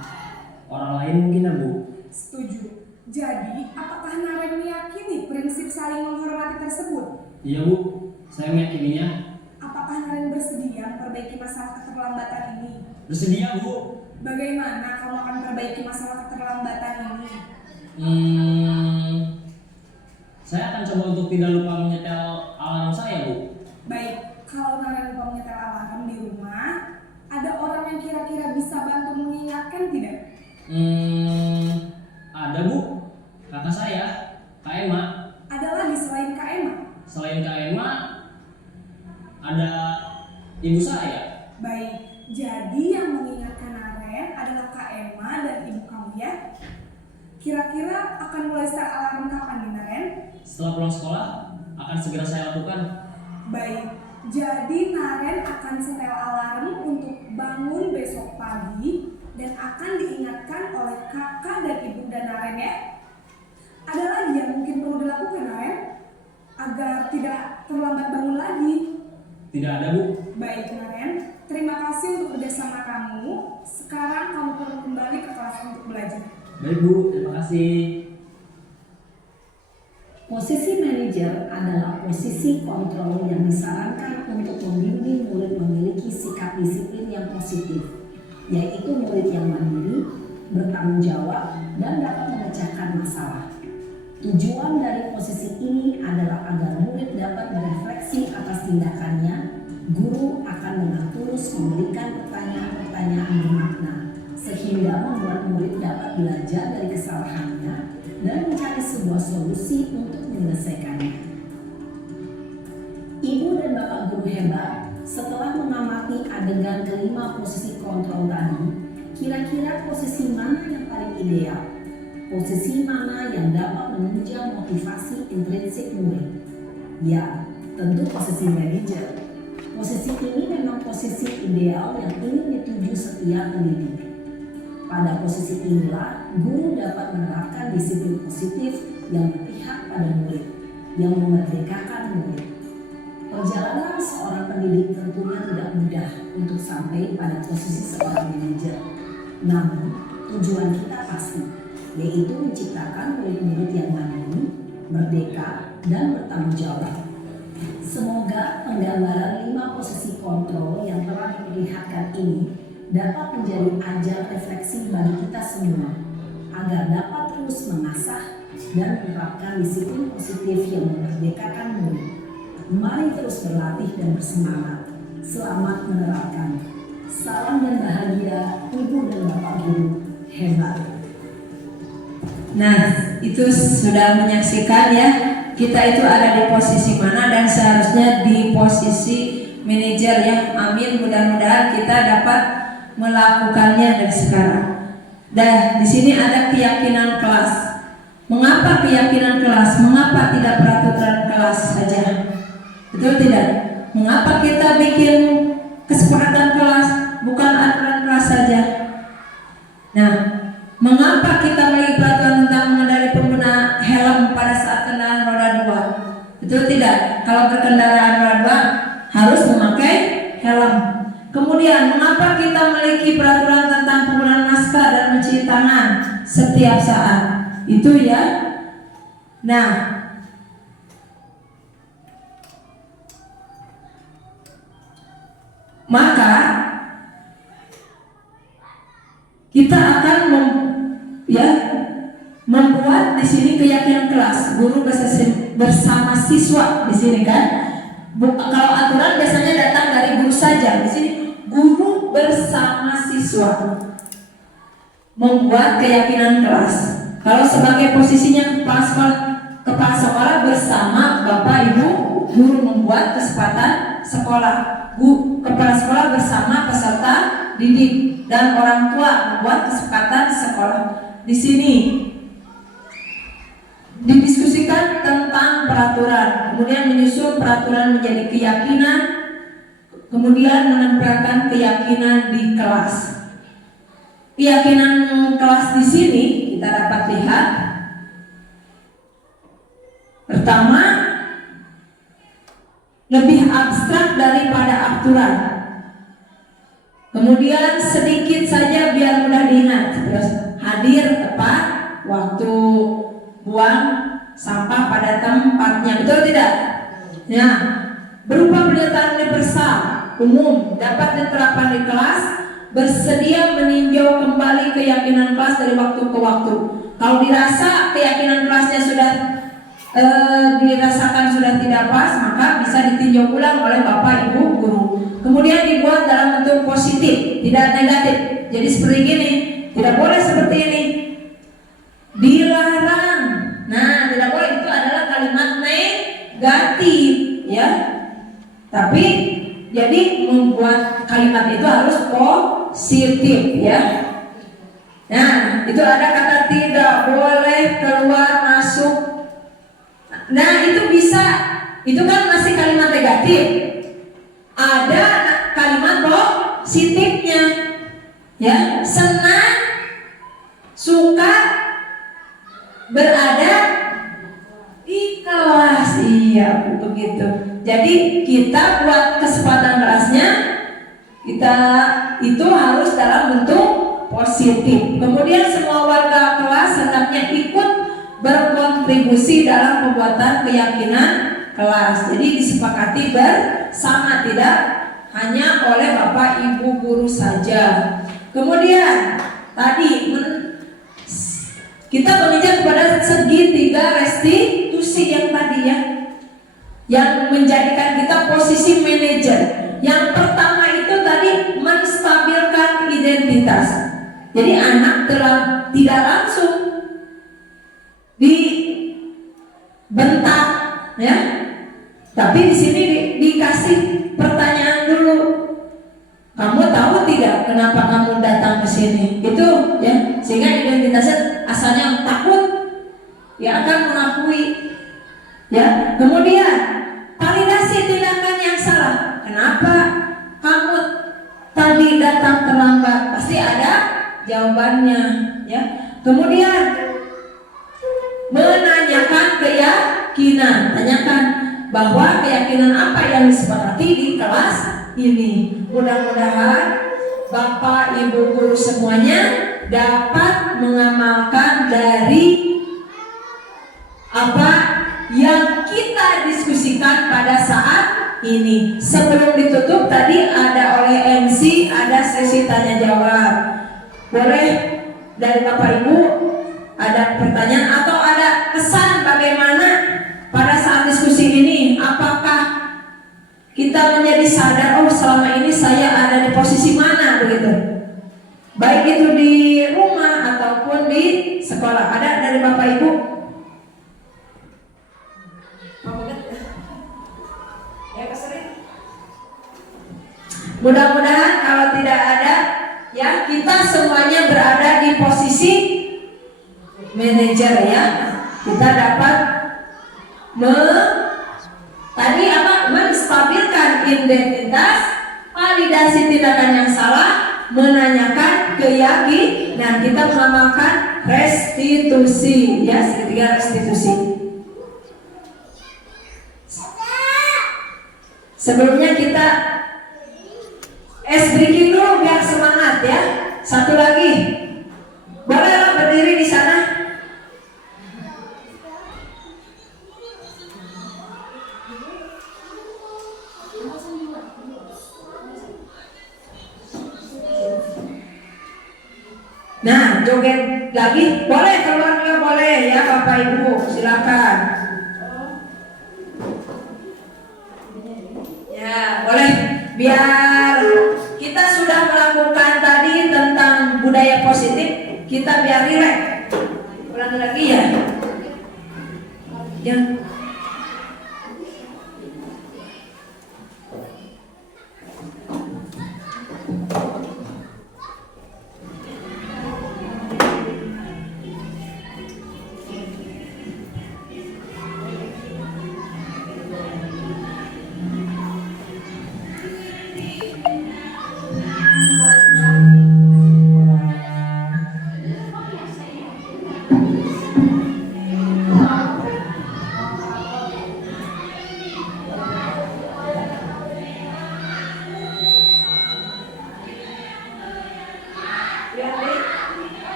orang lain mungkin ya Bu. Setuju. Jadi, apakah Naren meyakini prinsip saling menghormati tersebut? Iya Bu, saya meyakininya. Apakah Naren bersedia memperbaiki masalah keterlambatan ini? Bersedia Bu. Bagaimana kamu akan memperbaiki masalah keterlambatan ini? Saya akan coba untuk tidak lupa menyetel alarm saya Bu. Baik, kalau Naren lupa menyetel alarm di rumah, ada orang yang kira-kira bisa bantu mengingatkan tidak? Ada Bu, kakak saya, Kak Emma. Ada lagi selain Kak Emma? Selain Kak Emma, ada ibu saya. Baik, jadi yang mengingatkan Naren adalah Kak Emma dan ibu kamu ya? Kira-kira akan mulai start alarm kapan nih Naren? Setelah pulang sekolah, akan segera saya lakukan. Baik, jadi Naren akan setel alarm untuk bangun besok pagi dan akan diingatkan oleh kakak dan ibu dan Naren ya. Ada lagi yang mungkin perlu dilakukan Naren agar tidak terlambat bangun lagi? Tidak ada Bu. Baik Naren, terima kasih untuk kerjasama kamu. Sekarang kamu perlu kembali ke kelas untuk belajar. Baik Bu, terima kasih. Posisi manajer adalah posisi kontrol yang disarankan untuk membimbing murid memiliki sikap disiplin yang positif, yaitu murid yang mandiri, bertanggung jawab, dan dapat memecahkan masalah. Tujuan dari posisi ini adalah agar murid dapat berefleksi atas tindakannya. Guru akan dengan tulus memberikan pertanyaan-pertanyaan bermakna, sehingga membuat murid dapat belajar dari kesalahannya dan mencari sebuah solusi untuk menyelesaikannya. Ibu dan bapak guru hebat, setelah mengamati adegan kelima posisi kontrol tadi, kira-kira posisi mana yang paling ideal? Posisi mana yang dapat menunjang motivasi intrinsik murid? Ya, tentu posisi manajer. Posisi ini memang posisi ideal yang ingin dituju setiap pendidik. Pada posisi inilah, guru dapat menerapkan disiplin positif yang berpihak pada murid, yang memerdekakan murid. Perjalanan seorang pendidik tentunya tidak mudah untuk sampai pada posisi seorang manajer. Namun, tujuan kita pasti, yaitu menciptakan murid-murid yang mandiri, merdeka, dan bertanggung jawab. Semoga penggambaran 5 posisi kontrol yang telah diperlihatkan ini dapat menjadi ajang refleksi bagi kita semua, agar dapat terus mengasah dan menerapkan disiplin positif yang memerdekakan murid. Mari terus berlatih dan bersemangat. Selamat menerapkan. Salam dan bahagia, Ibu dan Bapak Guru hebat. Nah, itu sudah menyaksikan ya, kita itu ada di posisi mana dan seharusnya di posisi manajer ya. Amin, mudah-mudahan kita dapat melakukannya dari sekarang. Dan di sini ada keyakinan kelas. Mengapa keyakinan kelas? Mengapa tidak peraturan kelas saja? Betul tidak? Mengapa kita bikin kesepakatan kelas, bukan aturan kelas saja? Nah, mengapa kita memiliki peraturan tentang mengendarai pengguna helm pada saat kendaraan roda 2? Betul tidak? Kalau berkendaraan roda 2 harus memakai helm. Kemudian, mengapa kita memiliki peraturan tentang penggunaan masker dan mencuci tangan setiap saat? Itu ya. Nah, maka kita akan membuat di sini keyakinan kelas. Guru bersama siswa di sini kan. Kalau aturan biasanya datang dari guru saja. Di sini guru bersama siswa membuat keyakinan kelas. Kalau sebagai posisinya kepala sekolah bersama bapak ibu guru membuat kesepakatan sekolah. Kepala sekolah bersama peserta didik dan orang tua membuat kesepakatan sekolah. Di sini didiskusikan tentang peraturan, kemudian menyusun peraturan menjadi keyakinan, Kemudian menempelkan keyakinan di kelas. Keyakinan kelas di sini kita dapat lihat. Pertama, lebih abstrak daripada aturan. Kemudian sedikit saja biar mudah diingat. Terus hadir tepat waktu, buang sampah pada tempatnya. Betul tidak? Ya. Berupa pernyataan universal umum dapat diterapkan di kelas, bersedia meninjau kembali keyakinan kelas dari waktu ke waktu. Kalau dirasa keyakinan kelasnya sudah dirasakan sudah tidak pas, maka bisa ditinjau ulang oleh Bapak Ibu guru. Kemudian dibuat dalam bentuk positif, tidak negatif. Jadi seperti gini, tidak boleh seperti ini. Dilarang. Nah, tidak boleh, itu adalah kalimat negatif, ya. Tapi jadi membuat kalimat itu harus positif, ya. Nah, itu ada kata tidak boleh keluar masuk. Nah, itu bisa, itu kan masih kalimat negatif. Ada kalimat positifnya, ya. Senang, suka berada di kelas, iya begitu. Jadi kita buat kesempatan kelasnya, kita itu harus dalam bentuk positif. Kemudian semua warga kelas hendaknya ikut berkontribusi dalam pembuatan keyakinan kelas. Jadi disepakati bersama, tidak hanya oleh Bapak Ibu guru saja. Kemudian tadi kita menginjak kepada segitiga restitusi yang tadi, ya, yang menjadikan kita posisi manajer. Yang pertama itu tadi menstabilkan identitas. Jadi anak tidak langsung dibentak, ya, tapi di sini dikasih pertanyaan dulu. Kamu tahu tidak kenapa kamu datang ke sini? Itu, ya, sehingga identitasnya asalnya takut, ya akan mengakui, ya. Kemudian validasi tindakan yang salah. Kenapa kamu tadi datang terlambat? Pasti ada jawabannya, ya. Kemudian menanyakan keyakinan, tanyakan bahwa keyakinan apa yang disepakati di kelas ini. Mudah-mudahan Bapak Ibu guru semuanya dapat mengamalkan dari apa yang kita diskusikan pada saat ini. Sebelum ditutup tadi ada oleh MC, ada sesi tanya jawab. Boleh dari Bapak Ibu ada pertanyaan atau ada kesan bagaimana pada saat diskusi ini? Apakah kita menjadi sadar, oh selama ini saya ada di posisi mana, begitu? Baik itu di rumah ataupun di sekolah. Ada dari Bapak Ibu? Mudah-mudahan kalau tidak ada, ya, kita semuanya berada di posisi manajer, ya. Kita dapat menstabilkan identitas, validasi tindakan yang salah, menanyakan keyakinan, kita mengamalkan restitusi, ya, segitiga restitusi. Sebelumnya kita breaking dulu biar semangat, ya. Satu lagi, bolehlah berdiri di sana. Nah, joget lagi, boleh keluar juga boleh, ya Bapak Ibu, silakan. Ya, boleh. Biar kita sudah melakukan tadi tentang budaya positif, kita biar rileks. Ulangi lagi, ya. Ya.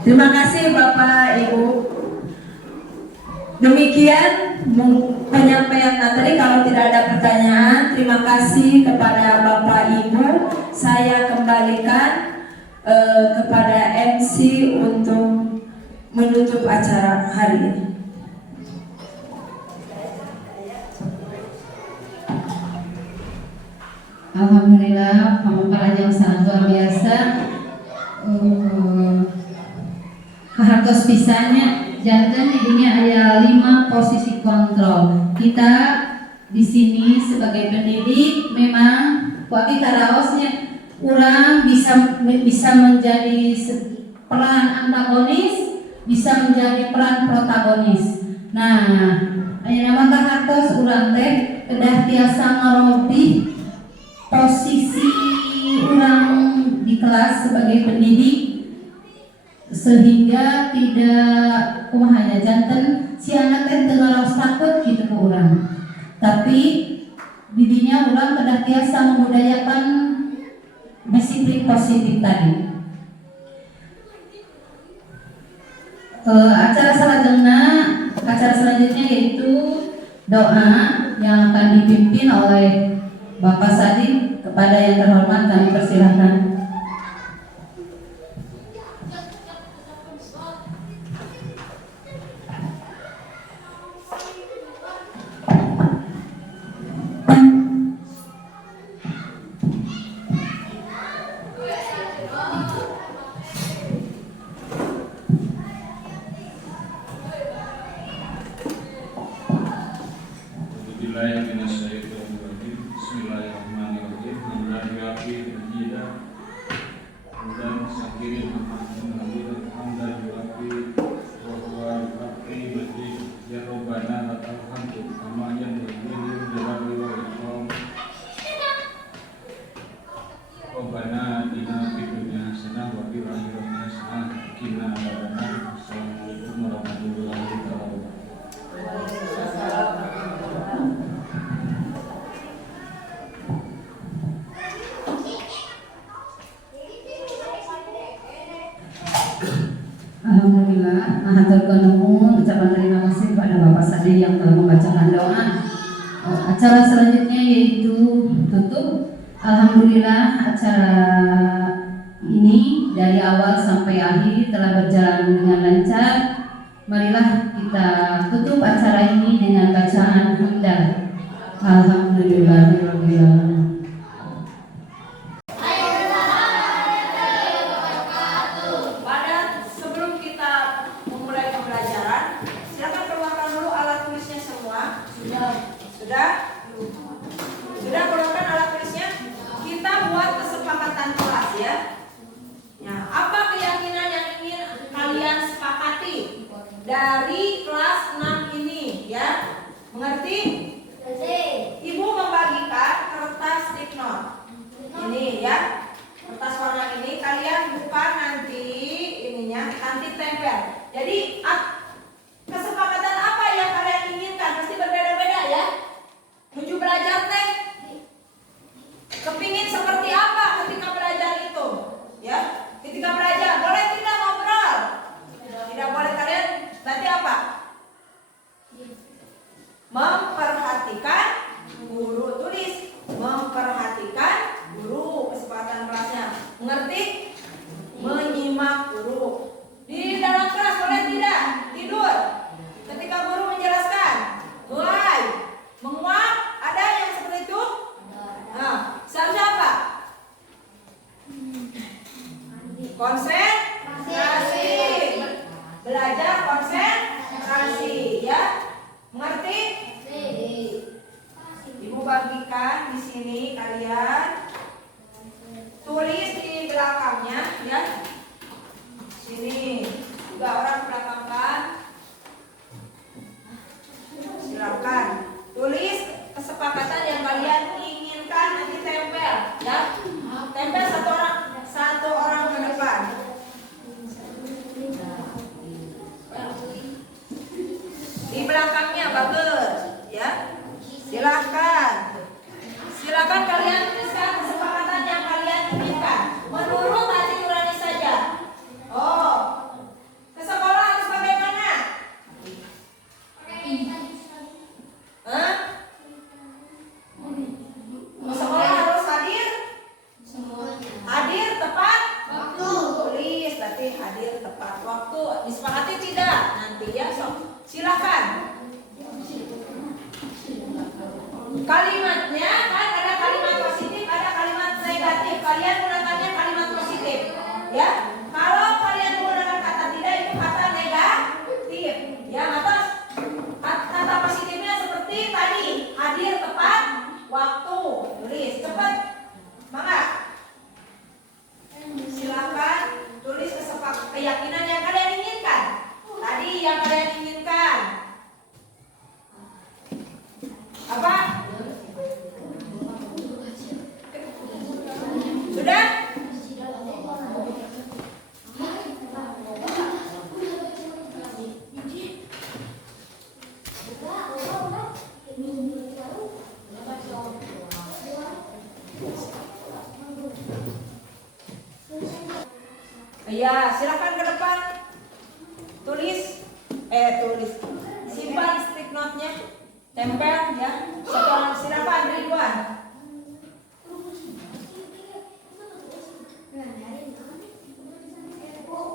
Terima kasih Bapak Ibu. Demikian penyampaian materi. Kalau tidak ada pertanyaan, terima kasih kepada Bapak Ibu. Saya kembalikan kepada MC untuk menutup acara hari ini. Alhamdulillah, pemaparan yang sangat luar biasa. Hartos pisahnya jantan intinya ada 5 posisi kontrol. Kita di sini sebagai pendidik memang waktu taraosnya orang bisa menjadi peran antagonis, bisa menjadi peran protagonis. Nah, ayeuna mah hartos urang teh kedah tiasa ngarobih posisi orang di kelas sebagai pendidik, sehingga tidak kumahanya jantan si anak teh teu ngaraos takut gitu ke urang. Tapi didinya urang kedah tiasa membudayakan disiplin positif tadi. Acara selanjutnya yaitu doa yang akan dipimpin oleh Bapak Sadi. Kepada yang terhormat kami persilahkan. Alhamdulillah, mahaturkeun nuhun, ucapan terima kasih kepada Bapak Sadi yang telah membacakan doa. Acara selanjutnya yaitu tutup. Alhamdulillah, acara ini dari awal sampai akhir telah berjalan dengan lancar. Marilah kita tutup acara ini dengan bacaan hamdal. Alhamdulillahirabbil alamin. Ngerti? Ibu membagikan kertas sticknote. Ini ya, kertas warna ini kalian buka nanti ininya, nanti tempel. Jadi kesepakatan apa yang kalian inginkan pasti berbeda-beda ya. Menuju belajar teh, kepingin seperti apa ketika belajar itu? Ya, ketika belajar boleh tidak ngobrol? Tidak boleh. Kalian nanti apa? Memperhatikan guru. Tulis memperhatikan guru, kesepakatan kelasnya. Mengerti? Menyimak guru. Di dalam kelas boleh tidak tidur ketika guru menjelaskan. Mulai menguap, ada yang seperti itu? Nah, seharusnya apa? Konsentrasi. Belajar konsentrasi ya. Mengerti? Ibu bagikan di sini kalian tulis di belakangnya ya. Sini juga orang belakangkan. Silakan tulis kesepakatan yang kalian inginkan nanti tempel ya. Tempel satu orang ke depan. Di belakangnya bagus ya. Silakan kalian tuliskan kesepakatan yang kalian inginkan menurut hati nurani saja. Oh, ke sekolah harus bagaimana? Hah? Ke sekolah harus hadir? Hadir tepat waktu. Tulis berarti hadir tepat waktu. Disepakati tidak? Nanti ya, silakan. Kalimatnya kan ada kalimat positif, ada kalimat negatif. Kalian gunakannya kalimat positif, ya. Kalau kalian menggunakan kata tidak itu kata negatif, ya. Atas kata positifnya seperti tadi, hadir tepat waktu. Tulis cepat, mangga. Silakan tulis keyakinan yang kalian inginkan. Tadi yang kalian inginkan apa? Sudah? Ya, silakan ke depan. Tulis. Simpan stick note-nya. Tempel ya. Silakan Ridwan.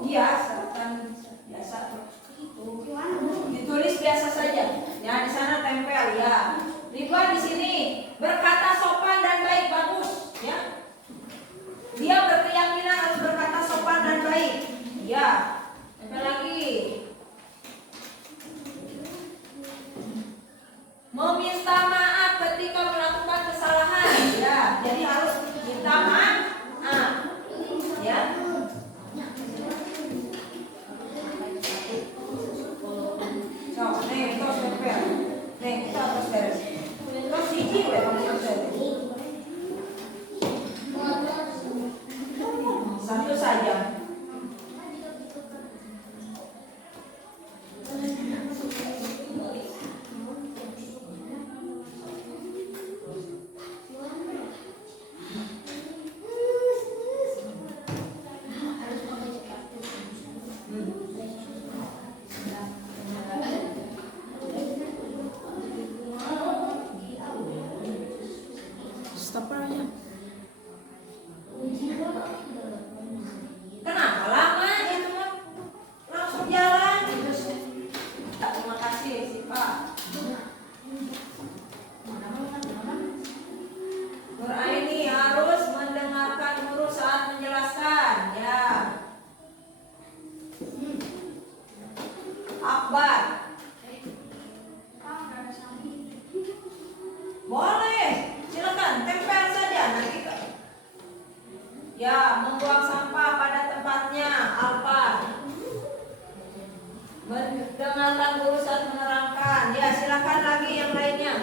Iya, silakan biasa. Ditulis biasa saja. Ya, di sana tempel ya. Ridwan di sini berkata sopan dan baik, bagus ya. Dia berkeyakinan harus berkata sopan dan baik. Ya. Tempel lagi. Meminta maaf ketika melakukan kesalahan. Ya, jadi harus minta maaf. Ya. So, nih, terus tempel. Nih, kita terus beres. Terus siji we satu saja. Stop aja. Kenapa lama itu mah? Langsung jalan. Terima kasih sih Pak. Nur Aini harus mendengarkan guru saat menjelaskan. Ya. Akbar. Boleh. Silakan tempel saja nanti. Ya, membuang sampah pada tempatnya. Apa? Mendengarkan guru saat menerangkan. Ya, silakan lagi yang lainnya.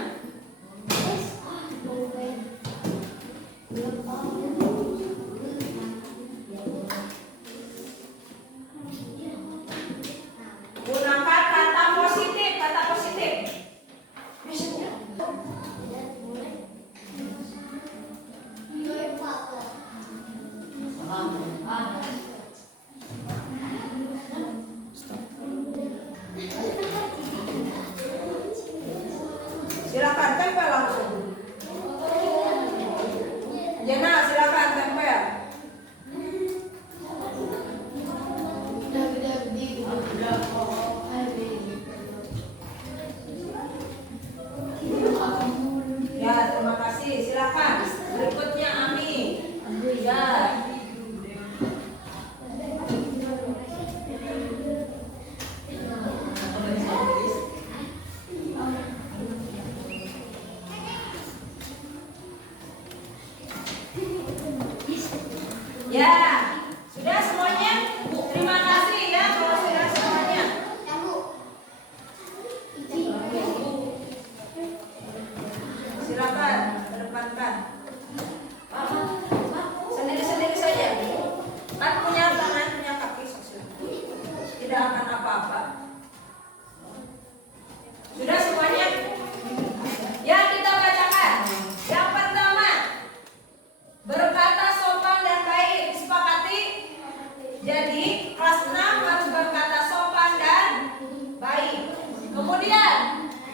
kelas 6 harus berkata sopan dan baik. Kemudian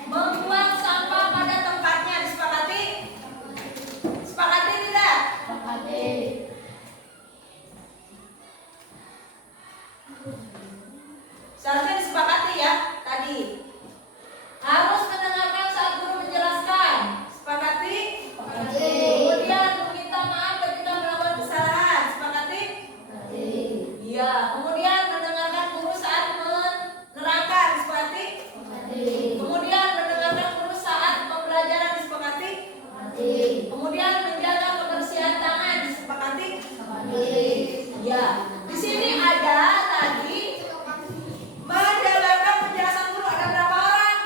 membuang sampah pada tempatnya, disepakati? Sepakati tidak? Sepakati. Seharusnya disepakati ya tadi. Harus mendengarkan saat guru menjelaskan. Sepakati? Sepakati. Kemudian meminta maaf ketika melakukan kesalahan. Sepakati? Sepakati. Iya. Kemudian mendengarkan guru saat menerangkan. Sepakati? Sepakati. Kemudian mendengarkan guru saat pembelajaran. Disepakati? Sepakati. Kemudian menjaga kebersihan tangan. Disepakati? Sepakati. Iya. Di sini ada tadi mendengarkan penjelasan guru. Ada berapa orang?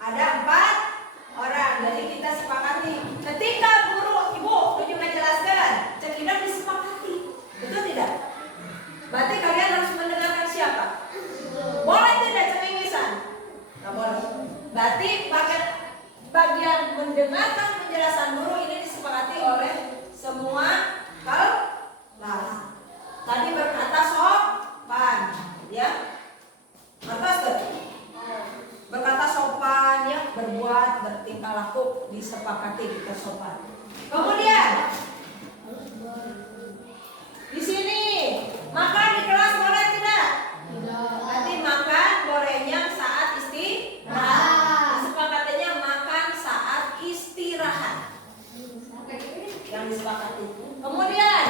Ada 4 orang. Jadi kita sepakati. Ketika guru, ibu tujuh menjelaskan, cekidak disepakati. Betul tidak? Berarti kalian harus mendengarkan siapa? Boleh tidak cengengesan? Nggak boleh. Berarti bagian mendengarkan penjelasan guru ini disepakati oleh semua kelas. Tadi berkata sopan, ya. Atas berkata sopan, ya, berbuat, bertingkah laku disepakati kita sopan. Kemudian di sini makan di kelas boleh tidak? Tidak. Nanti makan bolehnya saat istirahat. Disepakatinya makan saat istirahat. Yang disepakati. Kemudian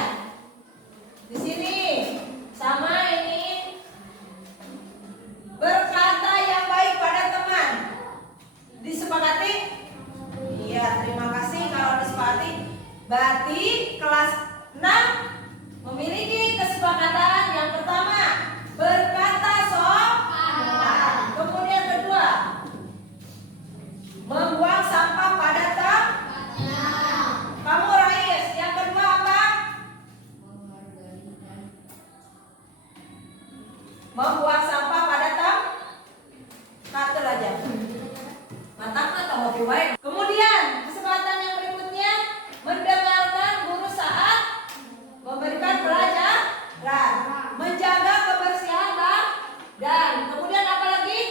di sini sama ini berkata yang baik pada teman. Disepakati? Iya, terima kasih kalau disepakati. Berarti kelas 6 memiliki kesepakatan yang pertama berkata sopan. Kemudian kedua membuang sampah pada tempatnya. Kamu Rais, yang kedua apa? Membuang sampah pada kata aja. Mantap atau hobi wae. Kemudian kesempatan yang berikutnya mendengarkan guru saat memberikan pelajaran, menjaga kebersihan dan kemudian apa lagi?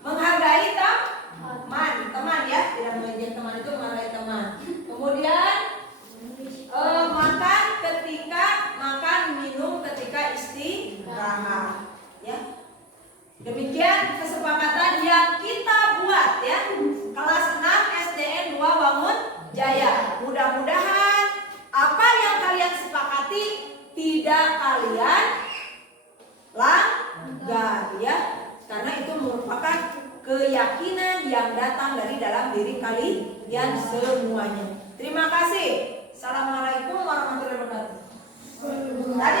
Menghargai teman ya, tidak mengejek teman itu menghargai teman. Kemudian makan ketika makan, minum ketika istirahat, ya. Demikian kesepakatan yang kita buat ya. Kelas 6 SDN 2 Bangun Jaya. Mudah-mudahan apa yang kalian sepakati tidak kalian langgar ya. Karena itu merupakan keyakinan yang datang dari dalam diri kalian semuanya. Terima kasih. Assalamualaikum warahmatullahi wabarakatuh. Tadi